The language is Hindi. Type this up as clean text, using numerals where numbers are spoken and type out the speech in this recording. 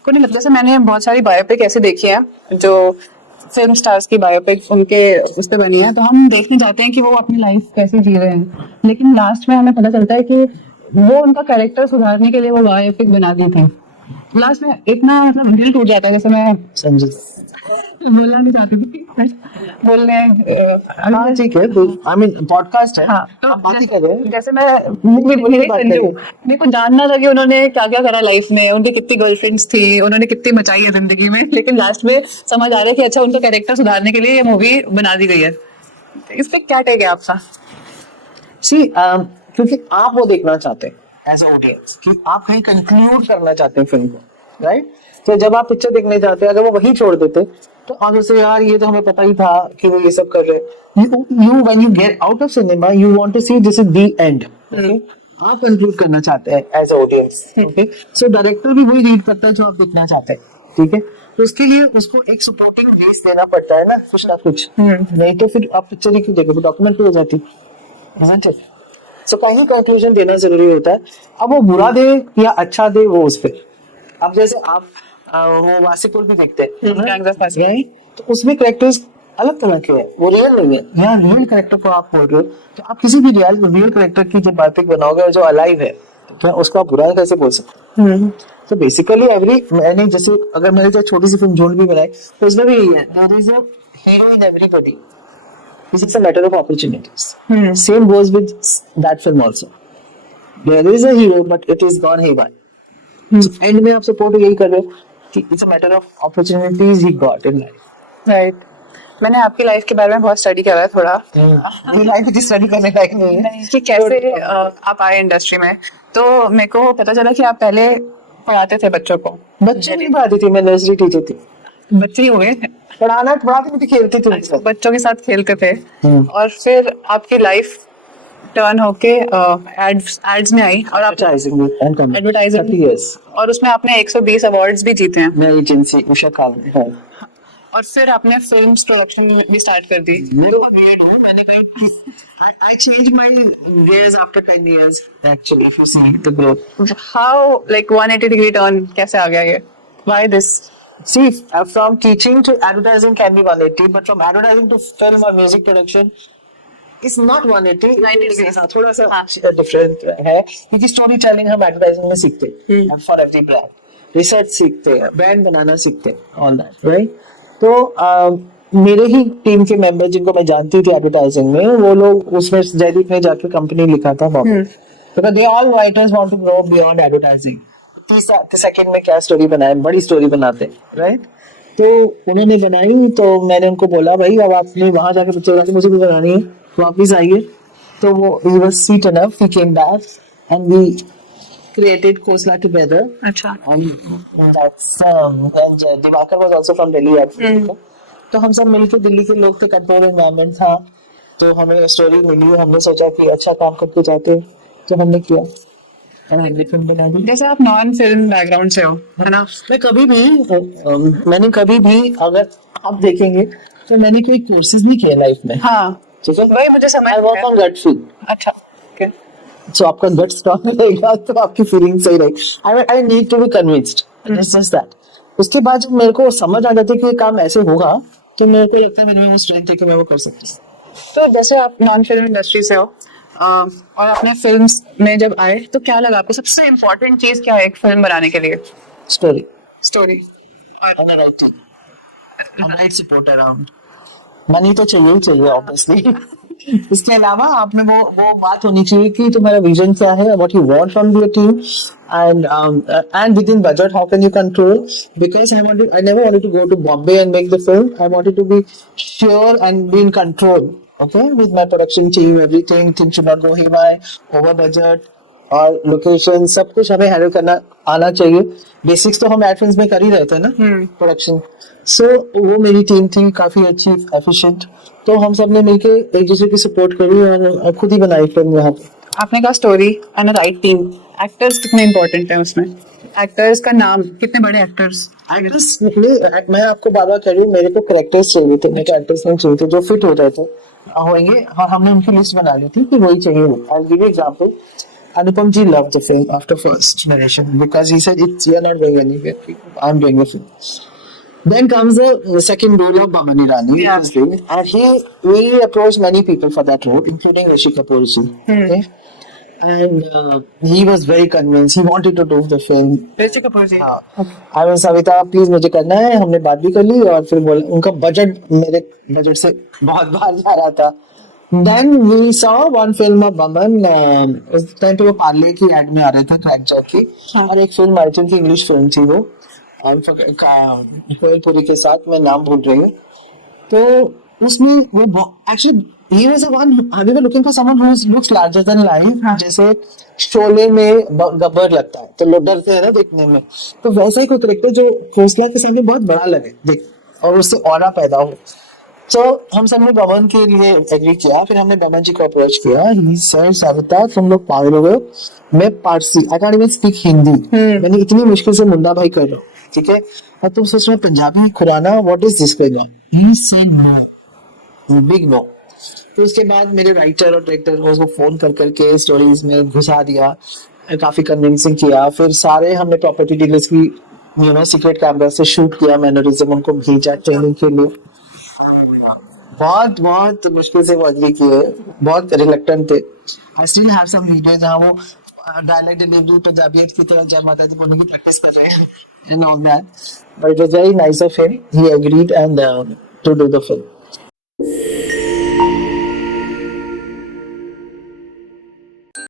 आपको नहीं लगता, जैसे मैंने बहुत सारी बायोपिक ऐसे देखी है जो फिल्म स्टार्स की बायोपिक उनके उस पे बनी है, तो हम देखने जाते हैं कि वो अपनी लाइफ कैसे जी रहे हैं, लेकिन लास्ट में हमें पता चलता है कि वो उनका कैरेक्टर सुधारने के लिए वो बायोपिक बना दी थी। लास्ट में इतना मतलब दिल टूट जाता है। जैसे मैं समझे? बोलना नहीं चाहती थी बोलने हाँ ठीक है, आई मीन पॉडकास्ट है। हाँ, तो आप बात ही कर रहे हैं। जैसे मैं बात संजू, करें। मेरे को जानना था कि उन्होंने क्या क्या करा लाइफ में, उनकी कितनी गर्लफ्रेंड्स थी, उन्होंने कितनी मचाई है जिंदगी में, लेकिन लास्ट में समझ आ रहा है कि अच्छा उनका कैरेक्टर सुधारने के लिए ये मूवी बना दी गई है। इस पे क्या टेक है आपका? क्योंकि आप वो देखना चाहते हैं एज ऑडियंस, कि आप कहीं कंक्लूड करना चाहते हैं फिल्म को, राइट? तो जब आप पिक्चर देखने जाते हैं, अगर वो वही छोड़ देते तो आप जैसे यार ये तो हमें पता ही था कि वो ये सब कर रहे हैं। You when you get out of cinema you want to see this is the end, okay? आप कंक्लूड करना चाहते हैं as audience, okay? So director भी वही रीड करता है जो आप देखना चाहते हैं, ठीक है? तो उसके लिए उसको एक सपोर्टिंग बेस देना पड़ता है ना, कुछ ना कुछ। नहीं तो फिर आप पिक्चर ही क्यों देखोगे, डॉक्यूमेंट्री हो जाती, isn't it? So कहीं कंक्लूजन देना जरूरी होता है। अब वो बुरा दे या अच्छा दे वो उस पे। अब जैसे आप वो वासेपुर भी देखते हैं, right? तो उसमें कैरेक्टर्स अलग तरह के हैं, वो रियल नहीं है। यहाँ रियल कैरेक्टर को आप बोल रहे हो, तो आप किसी भी रियल कैरेक्टर की जब बायोपिक बनाओगे और जो अलाइव है, तो क्या उसको आप बुरा कैसे बोल सकते हैं? तो बेसिकली मैंने जैसे अगर मैंने जो छोटी सी फिल्म झोल भी बनाई, तो उसमें भी यही है, there is a hero in everybody. This is a matter of opportunities. Same goes with that film also. There is a hero, but it is gone haywire. End में आप सपोर्ट यही कर रहे हो कि it's a matter of opportunities he got in life. Right. मैंने आपकी लाइफ के बारे में बहुत स्टडी करा है थोड़ा। मेरी लाइफ इतनी स्टडी करने लायक नहीं है नहीं कि कैसे आप आए इंडस्ट्री में, तो मेरे को पता चला कि आप पहले पढ़ाते थे बच्चों को। बच्चों नहीं पढ़ाती थी, मैं नर्सरी टीचर थी। बच्चे ही हुए, पढ़ाती नहीं, खेलती थी उनसे। बच्चों के साथ खेलते थे। और फिर आपकी लाइफ टर्न होके एड्स में आई और आप एडवर्टाइजिंग, और उसमें आपने 120 अवार्ड्स भी जीते हैं। मैं एजेंसी उषा काल में है। और फिर आपने फिल्म प्रोडक्शन भी स्टार्ट कर दी। मैंने कहीं I changed my years after 10 years actually, if you see the growth. How like 180 degree turn कैसे आ गया ये? Why this? See, from teaching to advertising can be 180, but from advertising to film or music production is not 180. 90 degrees. हाँ, थोड़ा सा different है, क्योंकि स्टोरी टेलिंग हम एडवर्टाइजिंग में सीखते हैं फॉर एवरी ब्रांड, रिसर्च सीखते हैं, ब्रांड बनाना सीखते हैं, ऑल दैट, राइट? तो मेरे ही टीम के मेंबर जिनको मैं जानती थी एडवर्टाइजिंग में, वो लोग उसमें जयदीप ने जाके कंपनी लिखा था बॉम्बे, तो they all writers want to grow beyond advertising. 30 second में क्या स्टोरी बनाए, बड़ी स्टोरी बनाते हैं, राइट? तो उन्होंने बनाई, तो मैंने उनको बोला भाई अब आपने वहां जाके पिक्चर बनानी, मुझे भी बनानी है, वापस आइए। तो वो he was sweet enough, he came back and we created Khosla together. अच्छा। And that's and Divakar was also from Delhi actually. तो हम सब मिलके, दिल्ली के लोग थे, कंट्रोल एनवायरनमेंट था, तो हमें स्टोरी मिली, हमने सोचा कि अच्छा काम करके जाते, तो हमने किया और हमने फिल्म बना दी। जैसे आप नॉन फिल्म बैकग्राउंड से हो, है ना? मैंने कभी भी अगर आप देखेंगे तो मैंने कोई कोर्सेज नहीं किए लाइफ में। हाँ, ठीक है, वही मुझे समझ I work on gut feel. अच्छा, ओके। So आपका गट स्ट्रांग रहेगा तो आपकी फीलिंग सही रहेगी। I need to be convinced. It's just that. उसके बाद जब मेरे को समझ आ जाती है कि ये काम ऐसे होगा, तो मेरे को लगता है मेरे में वो स्ट्रेंथ है कि मैं वो कर सकती हूँ। तो जैसे आप नॉन फिल्म इंडस्ट्री से हो और अपने फिल्म्स में जब आए, तो क्या लगा आपको सबसे इम्पोर्टेंट चीज क्या है एक फिल्म बनाने के लिए? Story story and a right team, and right support around. Money तो चाहिए ही चाहिए ऑब्वियसली। इसके अलावा आपने वो बात होनी चाहिए कि तुम्हारा विजन क्या है, what you want from your team, and within budget how can you control, because I never wanted to go to Bombay and make the film. I wanted to be sure and be in control, okay, with my production team, everything, things should not go haywire, over budget और लोकेशन सब कुछ हमें हैंडल करना आना चाहिए। बेसिक्स तो हम एड फिल्म्स में कर ही रहे थे ना, प्रोडक्शन। सो वो मेरी टीम थी काफी अच्छी, एफिशिएंट, तो हम सब ने मिलके एक दूसरे की सपोर्ट करी और खुद ही बनाई फिल्म। यहाँ पे आपने कहा story and right team, actors कितने इम्पोर्टेंट है उसमें? एक्टर्स का नाम, कितने बड़े एक्टर्स? मैं आपको बार बार कह रही हूँ, मेरे को कैरेक्टर्स चाहिए थे, मेरे को एक्टर्स नहीं चाहिए थे जो फिट हो रहे थे होंगे, और हमने उनकी लिस्ट बना ली थी कि वही चाहिए। I will give you example. Anupam ji loved the film after first narration because he said it's you're not going anywhere. I'm doing the film. Then comes the second role of Baman Irani, Yeah. and he approached many people for that role, including Rishi Kapoor ji. Okay? And he was very convinced. He wanted to do the film. Rishi Kapoor जी हाँ, I was सविता प्लीज मुझे करना है. हमने बात भी कर ली और फिर बोला उनका बजट मेरे बजट से बहुत बाहर जा रहा था. Then we saw one film of Baman. उस टाइम पे वो पार्ले की एड में आ रहे थे क्रैक जैक की. हाँ. और एक फिल्म आई थी उनकी इंग्लिश फिल्म थी वो कोयलपुरी के साथ. मैं नाम भूल रही हूँ. तो उसमें वो actually he was the one we were looking for someone who looks larger than life. जैसे शोले में गब्बर लगता है तो लोग डरते हैं ना देखने में, तो वैसा ही कोई करेक्टर जो खोसला के सामने बहुत बड़ा लगे देख और उससे ऑरा पैदा हो. तो हम सब ने बमन के लिए एग्री किया. फिर हमने बमन जी को अप्रोच किया. ही सेड सविता तुम लोग पागल हो गए, मैं Parsi I can't even speak Hindi, मैंने इतनी मुश्किल से मुंडा भाई कर रहा हूँ, ठीक है, और तुम सोच रहे हो Punjabi Khurana, what is this going on. He said no, big no. तो उसके बाद मेरे राइटर और डायरेक्टर को उसको फोन कर करके स्टोरीज में घुसा दिया, काफी कन्विंसिंग किया. फिर सारे हमने प्रॉपर्टी डीलर्स की सीक्रेट कैमरा से शूट किया, मैनरिज्म उनको भेजा ट्रेनिंग के लिए. बहुत बहुत मुश्किल से वो एग्री किए, बहुत रिलक्टेंट थे. I still have some video जहाँ वो डायलेक्ट डिलीवरी पंजाबियत की तरह जय माता दी बोलने की प्रैक्टिस कर रहे हैं and all that, but it was very nice of him. He agreed and to do the film.